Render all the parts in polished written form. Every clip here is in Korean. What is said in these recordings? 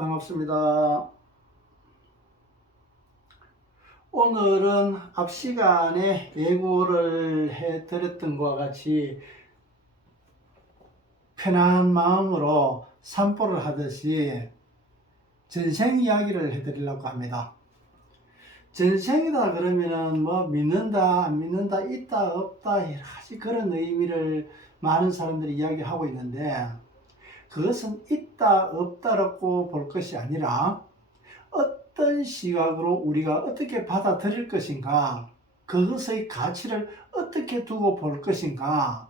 반갑습니다. 오늘은 앞 시간에 예고를 해드렸던 것과 같이 편한 마음으로 산보를 하듯이 전생 이야기를 해드리려고 합니다. 전생이다 그러면은 뭐 믿는다 안 믿는다 있다 없다 여러 가지 그런 의미를 많은 사람들이 이야기하고 있는데, 그것은 있다 없다라고 볼 것이 아니라 어떤 시각으로 우리가 어떻게 받아들일 것인가, 그것의 가치를 어떻게 두고 볼 것인가.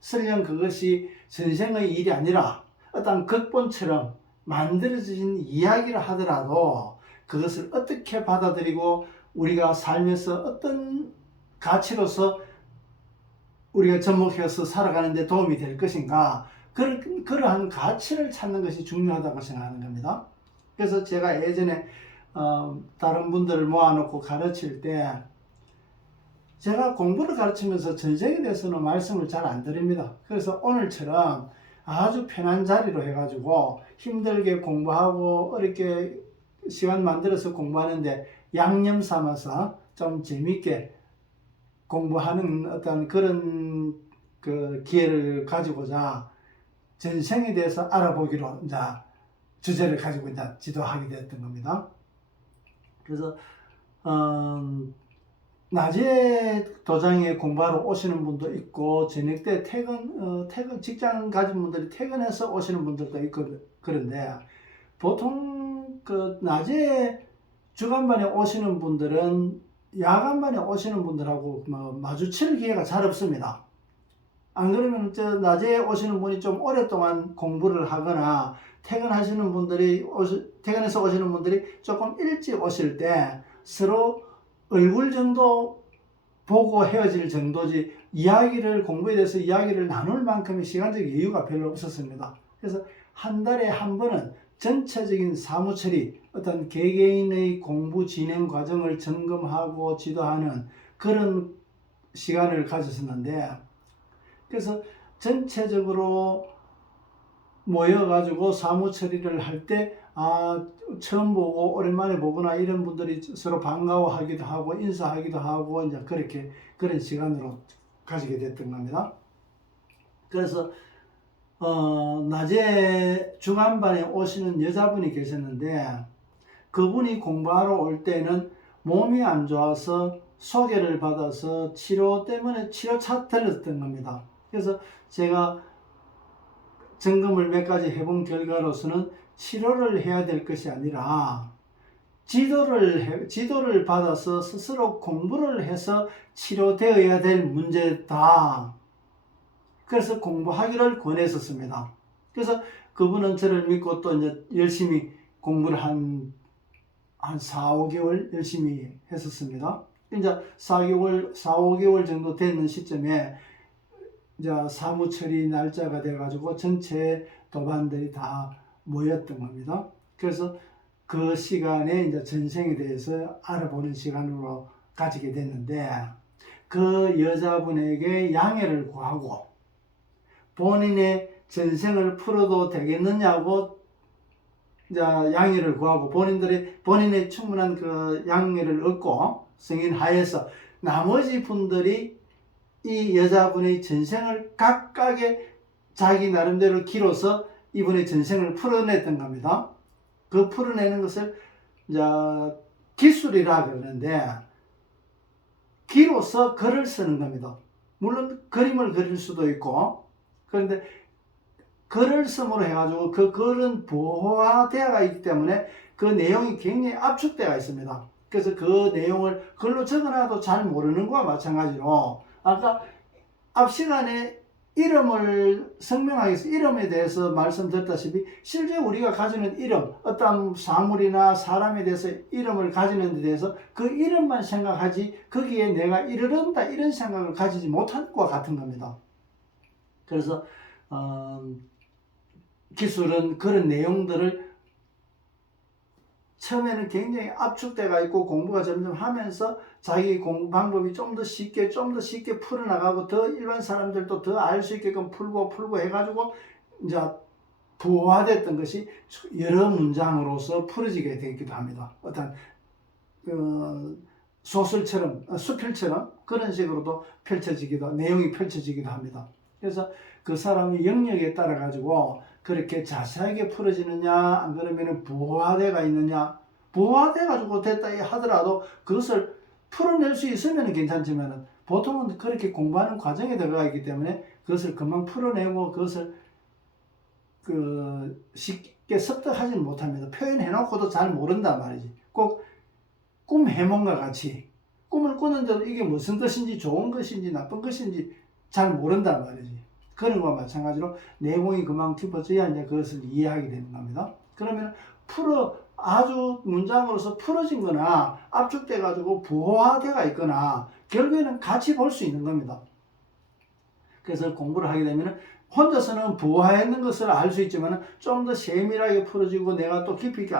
설령 그것이 전생의 일이 아니라 어떤 극본처럼 만들어진 이야기를 하더라도 그것을 어떻게 받아들이고 우리가 살면서 어떤 가치로서 우리가 접목해서 살아가는 데 도움이 될 것인가, 그러한 가치를 찾는 것이 중요하다고 생각하는 겁니다. 그래서 제가 예전에 다른 분들을 모아놓고 가르칠 때, 제가 공부를 가르치면서 전생에 대해서는 말씀을 잘 안 드립니다. 그래서 오늘처럼 아주 편한 자리로 해가지고 힘들게 공부하고 어렵게 시간 만들어서 공부하는데 양념 삼아서 좀 재밌게 공부하는 어떤 그런 그 기회를 가지고자 전생에 대해서 알아보기로 이제 주제를 가지고 이제 지도하게 되었던 겁니다. 그래서 낮에 도장에 공부하러 오시는 분도 있고, 저녁 때 퇴근 직장 가진 분들이 퇴근해서 오시는 분들도 있고, 그런데 보통 그 낮에 주간반에 오시는 분들은 야간반에 오시는 분들하고 마주칠 기회가 잘 없습니다. 안 그러면 낮에 오시는 분이 좀 오랫동안 공부를 하거나 퇴근해서 오시는 분들이 조금 일찍 오실 때 서로 얼굴 정도 보고 헤어질 정도지 공부에 대해서 이야기를 나눌 만큼의 시간적 여유가 별로 없었습니다. 그래서 한 달에 한 번은 전체적인 사무처리, 어떤 개개인의 공부 진행 과정을 점검하고 지도하는 그런 시간을 가졌었는데, 그래서 전체적으로 모여가지고 사무처리를 할 때 처음 보고 오랜만에 보거나 이런 분들이 서로 반가워하기도 하고 인사하기도 하고 이제 그런 시간으로 가지게 됐던 겁니다. 그래서 낮에 주간반에 오시는 여자분이 계셨는데, 그분이 공부하러 올 때는 몸이 안 좋아서 소개를 받아서 치료 때문에 치료차 들렀던 겁니다. 그래서 제가 점검을 몇 가지 해본 결과로서는 치료를 해야 될 것이 아니라 지도를 받아서 스스로 공부를 해서 치료되어야 될 문제다. 그래서 공부하기를 권했었습니다. 그래서 그분은 저를 믿고 또 이제 열심히 공부를 한 4, 5개월 열심히 했었습니다. 이제 4, 5개월 정도 되는 시점에 이제 사무처리 날짜가 돼가지고 전체 도반들이 다 모였던 겁니다. 그래서 그 시간에 이제 전생에 대해서 알아보는 시간으로 가지게 됐는데, 그 여자분에게 양해를 구하고 본인의 전생을 풀어도 되겠느냐고 이제 양해를 구하고, 본인의 충분한 그 양해를 얻고 승인하에서 나머지 분들이 이 여자분의 전생을 각각의 자기 나름대로 기로서 이분의 전생을 풀어냈던 겁니다. 그 풀어내는 것을 이제 기술이라 그러는데, 기로서 글을 쓰는 겁니다. 물론 그림을 그릴 수도 있고, 그런데 글을 쓰므로 해가지고 그 글은 보호화되어 있기 때문에 그 내용이 굉장히 압축되어 있습니다. 그래서 그 내용을 글로 적어놔도 잘 모르는 것과 마찬가지로, 아까 앞 시간에 이름을 성명하기 위해서 이름에 대해서 말씀드렸다시피, 실제 우리가 가지는 이름, 어떤 사물이나 사람에 대해서 이름을 가지는 데 대해서 그 이름만 생각하지 거기에 내가 이르른다 이런 생각을 가지지 못할 것과 같은 겁니다. 그래서 기술은 그런 내용들을 처음에는 굉장히 압축돼가 있고 공부가 점점 하면서 자기 공부 방법이 좀 더 쉽게 풀어나가고 더 일반 사람들도 더 알 수 있게끔 풀고 해가지고 이제 부호화됐던 것이 여러 문장으로서 풀어지게 되기도 합니다. 어떤 소설처럼, 수필처럼 그런 식으로도 펼쳐지기도, 내용이 펼쳐지기도 합니다. 그래서 그 사람의 영역에 따라 가지고 그렇게 자세하게 풀어지느냐, 안 그러면 부호화되가 있느냐, 부호화돼 가지고 됐다 하더라도 그것을 풀어낼 수 있으면 괜찮지만 보통은 그렇게 공부하는 과정에 들어가 있기 때문에 그것을 금방 풀어내고 그것을 쉽게 습득하지는 못합니다. 표현해놓고도 잘 모른단 말이지. 꼭 꿈 해몽과 같이 꿈을 꾸는데도 이게 무슨 뜻인지, 좋은 것인지 나쁜 것인지 잘 모른단 말이지. 그런 것과 마찬가지로 내용이 그만 깊어져야 이제 그것을 이해하게 되는 겁니다. 그러면 아주 문장으로서 풀어진 거나 압축돼 가지고 부호화되어 있거나 결국에는 같이 볼 수 있는 겁니다. 그래서 공부를 하게 되면 혼자서는 부호화했는 것을 알 수 있지만 좀 더 세밀하게 풀어지고 내가 또 깊이 있게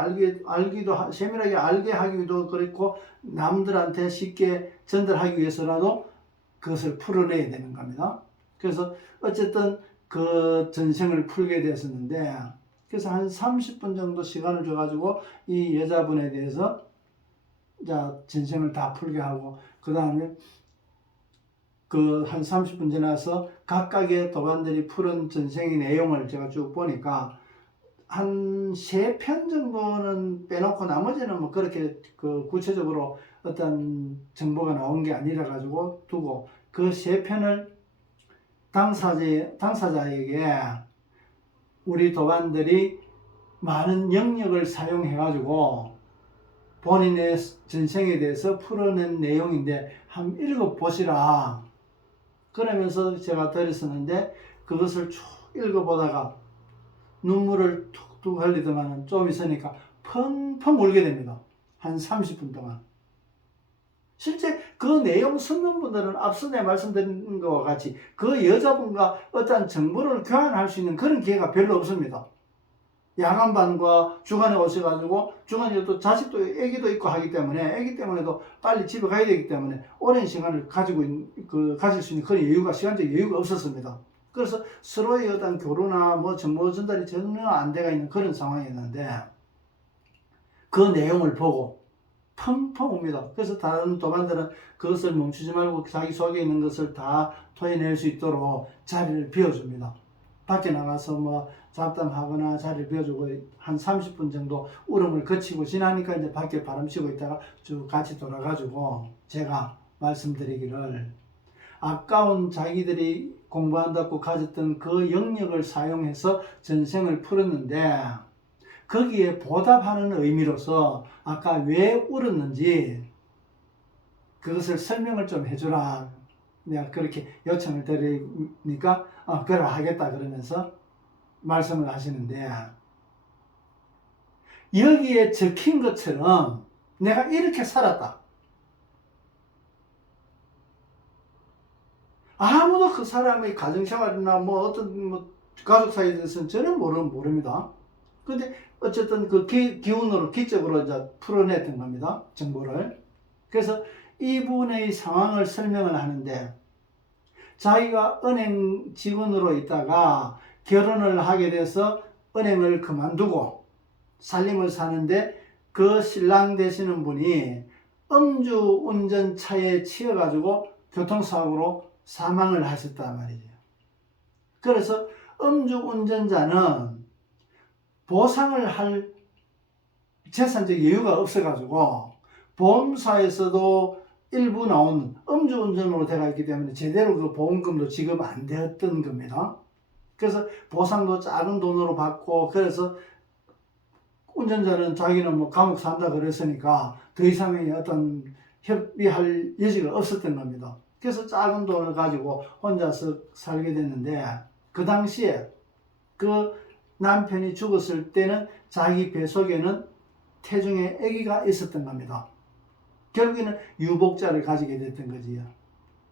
세밀하게 알게 하기도 그렇고 남들한테 쉽게 전달하기 위해서라도 그것을 풀어내야 되는 겁니다. 그래서 어쨌든 그 전생을 풀게 됐었는데, 그래서 한 30분 정도 시간을 줘가지고 이 여자분에 대해서 전생을 다 풀게 하고, 그 다음에 한 30분 지나서 각각의 도반들이 푸른 전생의 내용을 제가 쭉 보니까 한 3편 정도는 빼놓고 나머지는 뭐 그렇게 구체적으로 어떤 정보가 나온 게 아니라 가지고 두고 그 3편을 당사자에게 우리 도반들이 많은 영역을 사용해 가지고 본인의 전생에 대해서 풀어낸 내용인데 한번 읽어보시라 그러면서 제가 들었었는데, 그것을 쭉 읽어보다가 눈물을 툭툭 흘리더만 좀 있으니까 펑펑 울게 됩니다. 한 30분 동안. 실제 그 내용 듣는 분들은 앞서 내 말씀드린 것과 같이 그 여자분과 어떤 정보를 교환할 수 있는 그런 기회가 별로 없습니다. 야간반과 주간에 오셔가지고, 주간에 또 자식도 애기도 있고 하기 때문에, 애기 때문에도 빨리 집에 가야 되기 때문에 오랜 시간을 가질 수 있는 그런 여유가, 시간적 여유가 없었습니다. 그래서 서로의 어떤 교류나 정보 전달이 전혀 안 돼가 있는 그런 상황이었는데, 그 내용을 보고 펑펑 옵니다. 그래서 다른 도반들은 그것을 멈추지 말고 자기 속에 있는 것을 다 토해낼 수 있도록 자리를 비워줍니다. 밖에 나가서 잡담하거나 자리를 비워주고 한 30분 정도 울음을 거치고 지나니까 이제 밖에 바람 쐬고 있다가 쭉 같이 돌아가지고 제가 말씀드리기를, 아까운 자기들이 공부한다고 가졌던 그 영역을 사용해서 전생을 풀었는데 거기에 보답하는 의미로서 아까 왜 울었는지 그것을 설명을 좀 해주라. 내가 그렇게 요청을 드리니까 그래 하겠다 그러면서 말씀을 하시는데, 여기에 적힌 것처럼 내가 이렇게 살았다. 아무도 그 사람의 가정생활이나 어떤 가족 사이에 대해서는 전혀 모릅니다. 근데 어쨌든 그 기운으로, 기적으로 이제 풀어냈던 겁니다. 정보를. 그래서 이분의 상황을 설명을 하는데, 자기가 은행 직원으로 있다가 결혼을 하게 돼서 은행을 그만두고 살림을 사는데 그 신랑 되시는 분이 음주운전차에 치여가지고 교통사고로 사망을 하셨단 말이죠. 그래서 음주운전자는 보상을 할 재산적 여유가 없어가지고 보험사에서도 일부 나온 음주운전으로 되어 있기 때문에 제대로 그 보험금도 지급 안 되었던 겁니다. 그래서 보상도 작은 돈으로 받고, 그래서 운전자는 자기는 감옥 산다 그랬으니까 더 이상의 어떤 협의할 여지가 없었던 겁니다. 그래서 작은 돈을 가지고 혼자서 살게 됐는데, 그 당시에 그 남편이 죽었을 때는 자기 뱃속에는 태중의 아기가 있었던 겁니다. 결국에는 유복자를 가지게 됐던 거지요.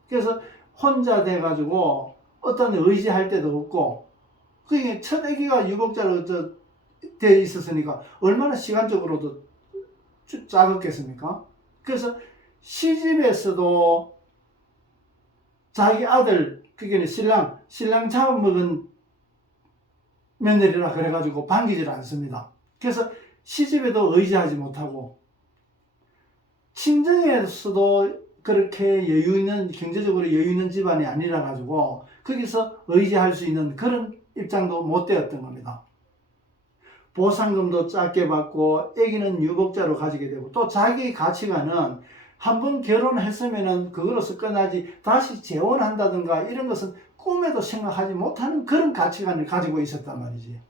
그래서 혼자 돼가지고 어떤 의지할 데도 없고, 그게 첫 아기가 유복자로 돼 있었으니까 얼마나 시간적으로도 작았겠습니까? 그래서 시집에서도 자기 아들, 그게 신랑 잡아먹은 며느리라 그래가지고 반기질 않습니다. 그래서 시집에도 의지하지 못하고 친정에서도 그렇게 경제적으로 여유 있는 집안이 아니라 가지고 거기서 의지할 수 있는 그런 입장도 못 되었던 겁니다. 보상금도 작게 받고 아기는 유복자로 가지게 되고 또 자기 가치관은 한번 결혼했으면은 그거로서 끝나지 다시 재혼한다든가 이런 것은 꿈에도 생각하지 못하는 그런 가치관을 가지고 있었단 말이지.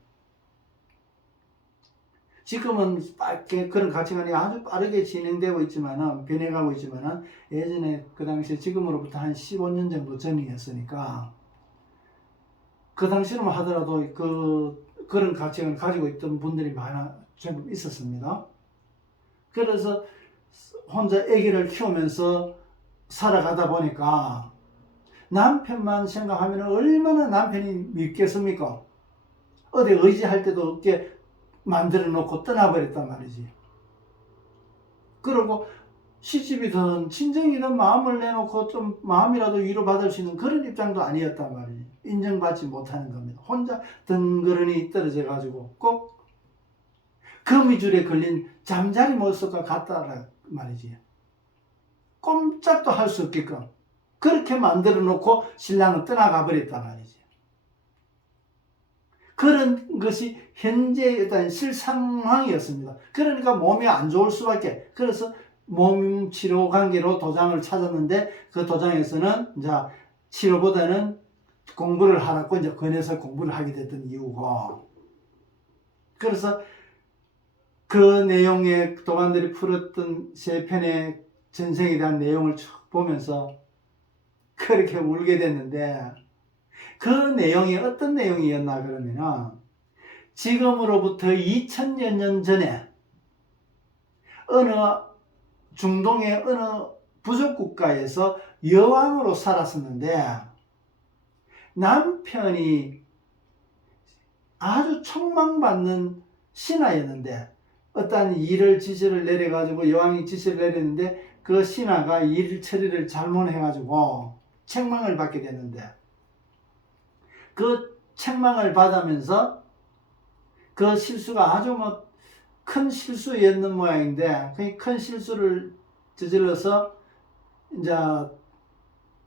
지금은 그런 가치관이 아주 빠르게 진행되고 있지만은, 변해가고 있지만은, 예전에 그 당시에 지금으로부터 한 15년 정도 전이었으니까, 그 당시로만 하더라도 그런 가치관을 가지고 있던 분들이 제법 있었습니다. 그래서 혼자 아기를 키우면서 살아가다 보니까 남편만 생각하면 얼마나 남편이 밉겠습니까? 어디 의지할 때도 없게 만들어 놓고 떠나버렸단 말이지. 그리고 시집이든 친정이든 마음을 내놓고 좀 마음이라도 위로받을 수 있는 그런 입장도 아니었단 말이지. 인정받지 못하는 겁니다. 혼자 덩그러니 떨어져 가지고 꼭 거미줄에 걸린 잠자리 모습과 같다란 말이지. 꼼짝도 할 수 없게끔 그렇게 만들어 놓고 신랑은 떠나가 버렸단 말이지. 그런 것이 현재의 일단 실상황이었습니다. 그러니까 몸이 안 좋을 수밖에. 그래서 몸 치료 관계로 도장을 찾았는데 그 도장에서는 이제 치료보다는 공부를 하라고 이제 권해서 공부를 하게 됐던 이유고. 그래서 그 내용의 도반들이 풀었던 세 편의 전생에 대한 내용을 쭉 보면서 그렇게 울게 됐는데, 그 내용이 어떤 내용이었나 그러면은 지금으로부터 2000여 년 전에 어느 중동의 어느 부족 국가에서 여왕으로 살았었는데 남편이 아주 촉망받는 신하였는데 어떤 일을 지시를 내려가지고 여왕이 지시를 내렸는데 그 신하가 일 처리를 잘못해가지고 책망을 받게 됐는데 그 책망을 받으면서 그 실수가 아주 큰 실수였는 모양인데 그 큰 실수를 저질러서 이제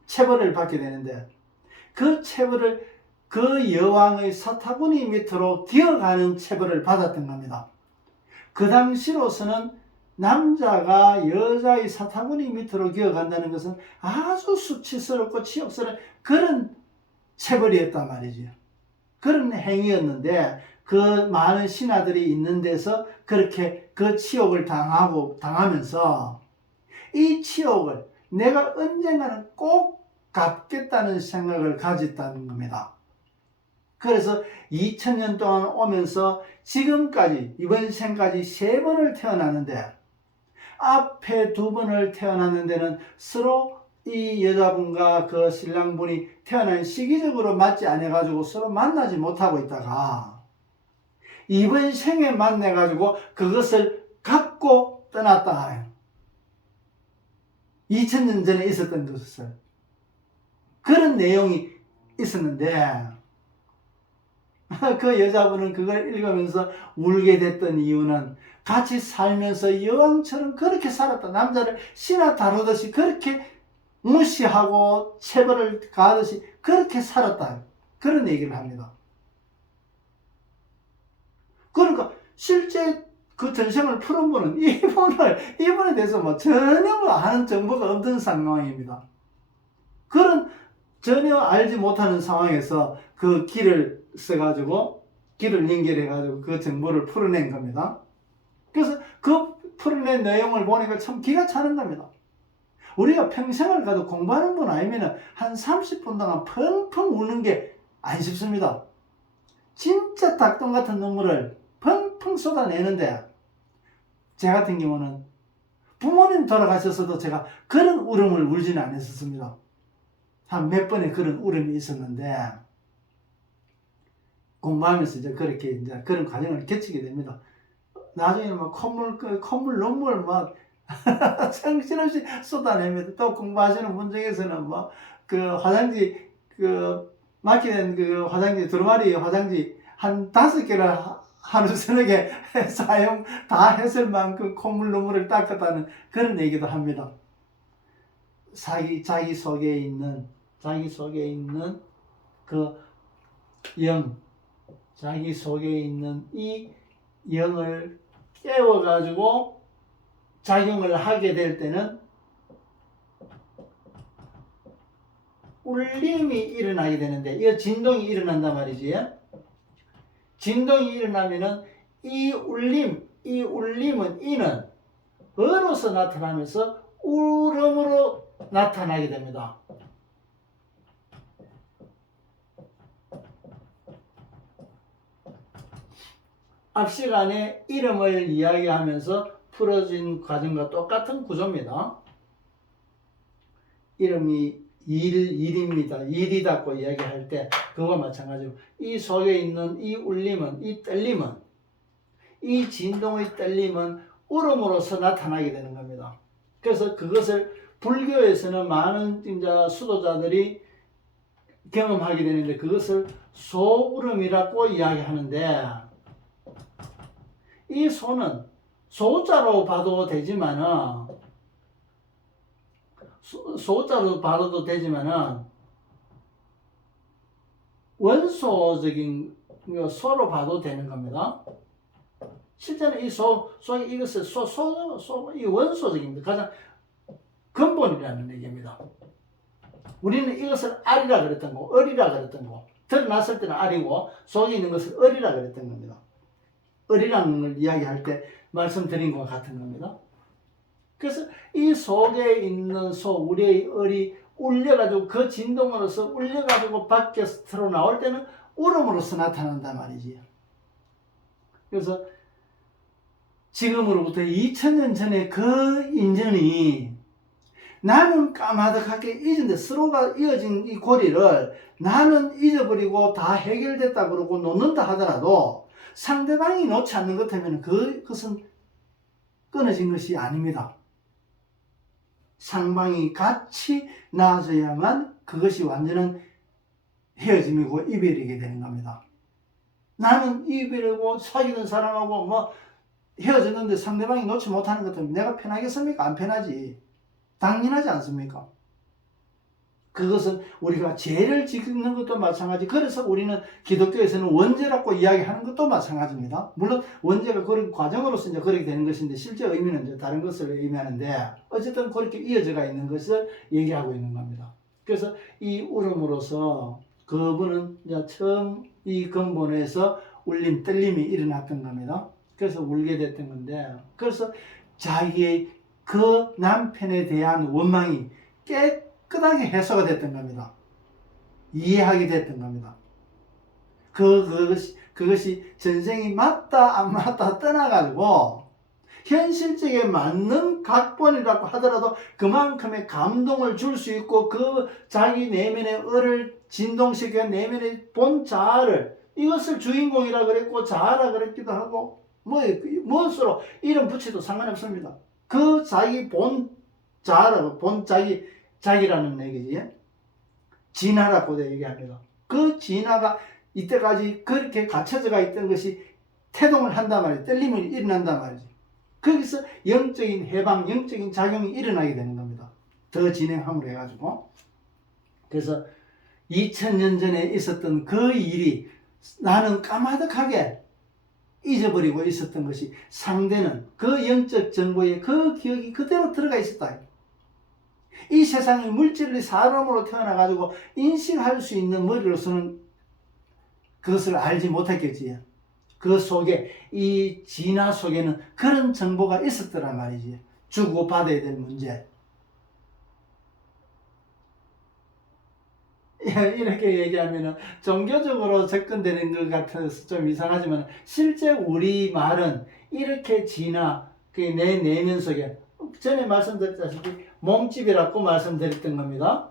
체벌을 받게 되는데 그 체벌을 그 여왕의 사타구니 밑으로 기어가는 체벌을 받았던 겁니다. 그 당시로서는 남자가 여자의 사타구니 밑으로 기어간다는 것은 아주 수치스럽고 치욕스러운 그런 체벌이었단 말이죠. 그런 행위였는데 그 많은 신하들이 있는 데서 그렇게 그 치욕을 당하면서 이 치욕을 내가 언젠가는 꼭 갚겠다는 생각을 가졌다는 겁니다. 그래서 2000년 동안 오면서 지금까지 이번 생까지 3번을 태어났는데 앞에 2번을 태어났는 데는 서로 이 여자분과 그 신랑분이 태어난 시기적으로 맞지 않아가지고 서로 만나지 못하고 있다가 이번 생에 만나가지고 그것을 갖고 떠났다. 2000년 전에 있었던 것을. 그런 내용이 있었는데 그 여자분은 그걸 읽으면서 울게 됐던 이유는 같이 살면서 여왕처럼 그렇게 살았다. 남자를 신하 다루듯이 그렇게 무시하고 체벌을 가하듯이 그렇게 살았다. 그런 얘기를 합니다. 그러니까 실제 그 전생을 풀은 분은 이분에 대해서 전혀 아는 정보가 없는 상황입니다. 그런 전혀 알지 못하는 상황에서 그 길을 연결해가지고 그 정보를 풀어낸 겁니다. 그래서 그 풀어낸 내용을 보니까 참 기가 차는 겁니다. 우리가 평생을 가도 공부하는 분 아니면 한 30분 동안 펑펑 우는 게 안 쉽습니다. 진짜 닭똥 같은 눈물을 펑펑 쏟아내는데 제 같은 경우는 부모님 돌아가셨어도 제가 그런 울음을 울지는 않았었습니다. 한 몇 번의 그런 울음이 있었는데 공부하면서 이제 그렇게 이제 그런 과정을 거치게 됩니다. 나중에는 콧물 눈물 정신없이 쏟아냅니다. 또 공부하시는 분 중에서는 그 화장지 막히는 그 화장지 두루마리 화장지 한 5개를 하루 저녁에 사용 다 했을 만큼 콧물 눈물을 닦았다는 그런 얘기도 합니다. 자기 속에 있는 그 영, 자기 속에 있는 이 영을 깨워가지고 작용을 하게 될 때는 울림이 일어나게 되는데, 이 진동이 일어난단 말이지. 진동이 일어나면은 이 울림은 이는 어로서 나타나면서 울음으로 나타나게 됩니다. 앞 시간에 이름을 이야기하면서 풀어진 과정과 똑같은 구조입니다. 이름이 일입니다. 일이다고 이야기할 때 그거와 마찬가지로 이 속에 있는 이 울림은, 이 떨림은, 이 진동의 떨림은 울음으로서 나타나게 되는 겁니다. 그래서 그것을 불교에서는 많은 이제 수도자들이 경험하게 되는데 그것을 소울음이라고 이야기하는데, 이 소는 소자로 봐도 되지만은 원소적인 소로 봐도 되는 겁니다. 실제는 이 이것을 이 원소적입니다. 가장 근본이라는 얘기입니다. 우리는 이것을 알이라 그랬던 거, 을이라 그랬던 거, 드러났을 때는 알이고 속에 있는 것을 을이라 그랬던 겁니다. 을이라는 걸 이야기할 때 말씀드린 것과 같은 겁니다. 그래서 이 속에 있는 우리의 을이 울려가지고 그 진동으로서 울려가지고 밖에서 틀어 나올 때는 울음으로서 나타난단 말이지. 그래서 지금으로부터 2000년 전에 그 인연이 나는 까마득하게 잊은데 서로가 이어진 이 고리를 나는 잊어버리고 다 해결됐다 그러고 놓는다 하더라도 상대방이 놓지 않는 것 같으면 그것은 끊어진 것이 아닙니다. 상방이 같이 나아져야만 그것이 완전한 헤어짐이고 이별이게 되는 겁니다. 나는 이별이고 사귀던 사람하고 헤어졌는데 상대방이 놓지 못하는 것 같으면 내가 편하겠습니까? 안 편하지. 당연하지 않습니까? 그것은 우리가 죄를 짓는 것도 마찬가지. 그래서 우리는 기독교에서는 원죄라고 이야기하는 것도 마찬가지입니다. 물론 원죄가 그런 과정으로서 이제 그렇게 되는 것인데 실제 의미는 이제 다른 것을 의미하는데 어쨌든 그렇게 이어져가 있는 것을 얘기하고 있는 겁니다. 그래서 이 울음으로서 그분은 이제 처음 이 근본에서 울림, 떨림이 일어났던 겁니다. 그래서 울게 됐던 건데, 그래서 자기의 그 남편에 대한 원망이 깨끗하게 해소가 됐던 겁니다. 이해하게 됐던 겁니다. 그것이 전생이 맞다 안 맞다 떠나가지고 현실적에 맞는 각본이라고 하더라도 그만큼의 감동을 줄 수 있고 그 자기 내면의 을을 진동시켜 내면의 본 자아를, 이것을 주인공이라 그랬고 자아라 그랬기도 하고 무엇으로 이름 붙여도 상관없습니다. 그 자기 본 자아라고, 본 자기라는 얘기지. 진화라고 얘기합니다. 그 진화가 이때까지 그렇게 갇혀져가 있던 것이 태동을 한단 말이지. 떨림이 일어난단 말이지. 거기서 영적인 해방, 영적인 작용이 일어나게 되는 겁니다. 더 진행함으로 해가지고. 그래서 2000년 전에 있었던 그 일이 나는 까마득하게 잊어버리고 있었던 것이 상대는 그 영적 정보에 그 기억이 그대로 들어가 있었다. 이 세상의 물질이 사람으로 태어나가지고 인식할 수 있는 머리로서는 그것을 알지 못했겠지. 그 속에, 이 진화 속에는 그런 정보가 있었더란 말이지. 주고 받아야 될 문제. 이렇게 얘기하면 종교적으로 접근되는 것 같아서 좀 이상하지만 실제 우리 말은 이렇게 진화, 내 내면 속에 전에 말씀드렸다시피 몸집이라고 말씀드렸던 겁니다.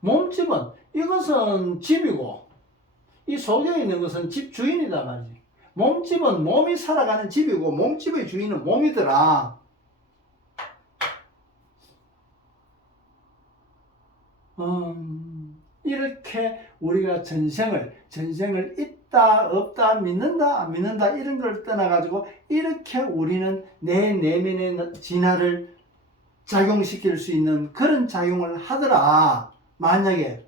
몸집은 이것은 집이고 이 속에 있는 것은 집 주인이다 말이지. 몸집은 몸이 살아가는 집이고 몸집의 주인은 몸이더라. 이렇게 이렇게 우리가 전생을 있다 없다 믿는다 안 믿는다 이런 걸 떠나가지고 이렇게 우리는 내 내면의 진화를 작용시킬 수 있는 그런 작용을 하더라. 만약에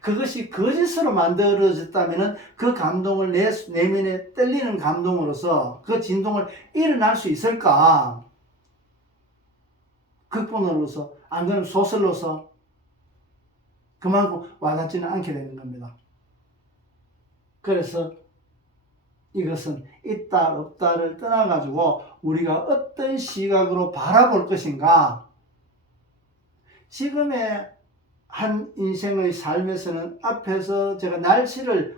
그것이 거짓으로 만들어졌다면 그 감동을 내 내면에 떨리는 감동으로서 그 진동을 일어날 수 있을까? 극본으로서 안 그러면 소설로서 그만큼 와닿지는 않게 되는 겁니다. 그래서 이것은 있다 없다를 떠나가지고 우리가 어떤 시각으로 바라볼 것인가. 지금의 한 인생의 삶에서는 앞에서 제가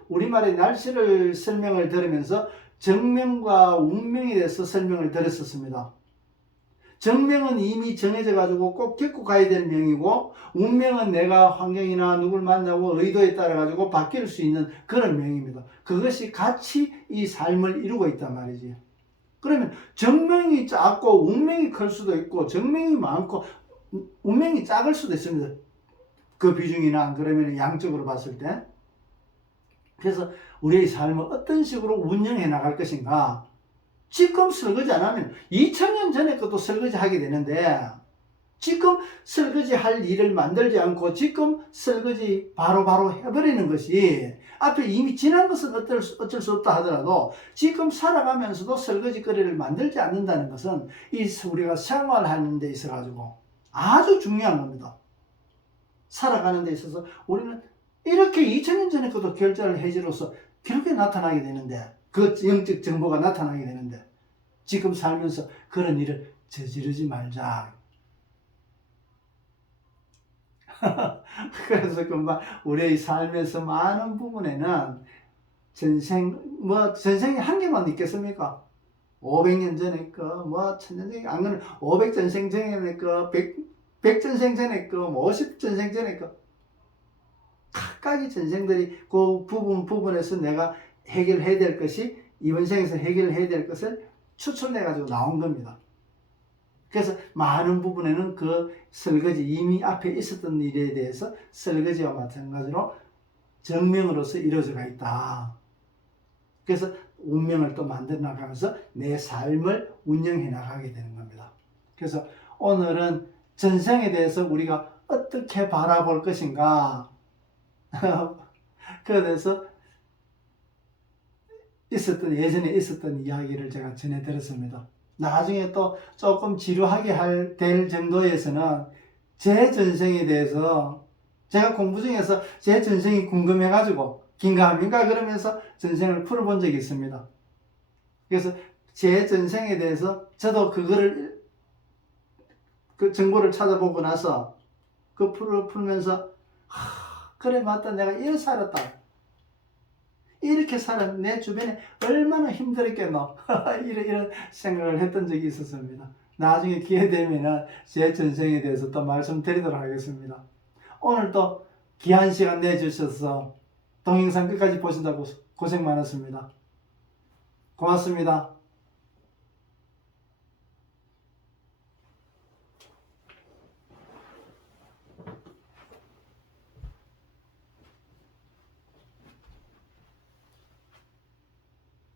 우리말의 날씨를 설명을 들으면서 정명과 운명에 대해서 설명을 드렸었습니다. 정명은 이미 정해져 가지고 꼭 겪고 가야 될 명이고, 운명은 내가 환경이나 누굴 만나고 의도에 따라 가지고 바뀔 수 있는 그런 명입니다. 그것이 같이 이 삶을 이루고 있단 말이지. 그러면 정명이 작고 운명이 클 수도 있고, 정명이 많고 운명이 작을 수도 있습니다. 그 비중이나 안 그러면 양적으로 봤을 때. 그래서 우리의 삶을 어떤 식으로 운영해 나갈 것인가. 지금 설거지 안 하면 2000년 전에 것도 설거지 하게 되는데, 지금 설거지 할 일을 만들지 않고 지금 설거지 바로바로 해버리는 것이, 앞에 이미 지난 것은 어쩔 수 없다 하더라도 지금 살아가면서도 설거지거리를 만들지 않는다는 것은 우리가 생활하는 데 있어 가지고 아주 중요한 겁니다. 살아가는 데 있어서 우리는 이렇게 2000년 전에 것도 결제할 해지로서 그렇게 나타나게 되는데, 그 영적 정보가 나타나게 되는데, 지금 살면서 그런 일을 저지르지 말자. 그래서 금방 우리의 삶에서 많은 부분에는 전생이 한 개만 있겠습니까? 500년 전에 거, 1000년 전에, 안 그러면 500전생 전에 거, 100전생 전에 거, 50전생 전에 거. 각각의 전생들이 그 부분에서 내가 해결해야 될 것이, 이번 생에서 해결해야 될 것을 추출해가지고 나온 겁니다. 그래서 많은 부분에는 그 설거지, 이미 앞에 있었던 일에 대해서 설거지와 마찬가지로 정명으로서 이루어져가 있다. 그래서 운명을 또 만들어 나가면서 내 삶을 운영해 나가게 되는 겁니다. 그래서 오늘은 전생에 대해서 우리가 어떻게 바라볼 것인가, 그에 대해서 예전에 있었던 이야기를 제가 전해드렸습니다. 나중에 또 조금 지루하게 될 정도에서는 제 전생에 대해서 제가 공부 중에서 제 전생이 궁금해가지고 긴가민가 그러면서 전생을 풀어본 적이 있습니다. 그래서 제 전생에 대해서 저도 그 정보를 찾아보고 나서 그 풀면서 그래 맞다, 내가 이렇게 살았다, 이렇게 살았는데 내 주변에 얼마나 힘들었겠노 이런 생각을 했던 적이 있었습니다. 나중에 기회 되면 제 전생에 대해서 또 말씀드리도록 하겠습니다. 오늘도 귀한 시간 내주셔서 동영상 끝까지 보신다고 고생 많았습니다. 고맙습니다.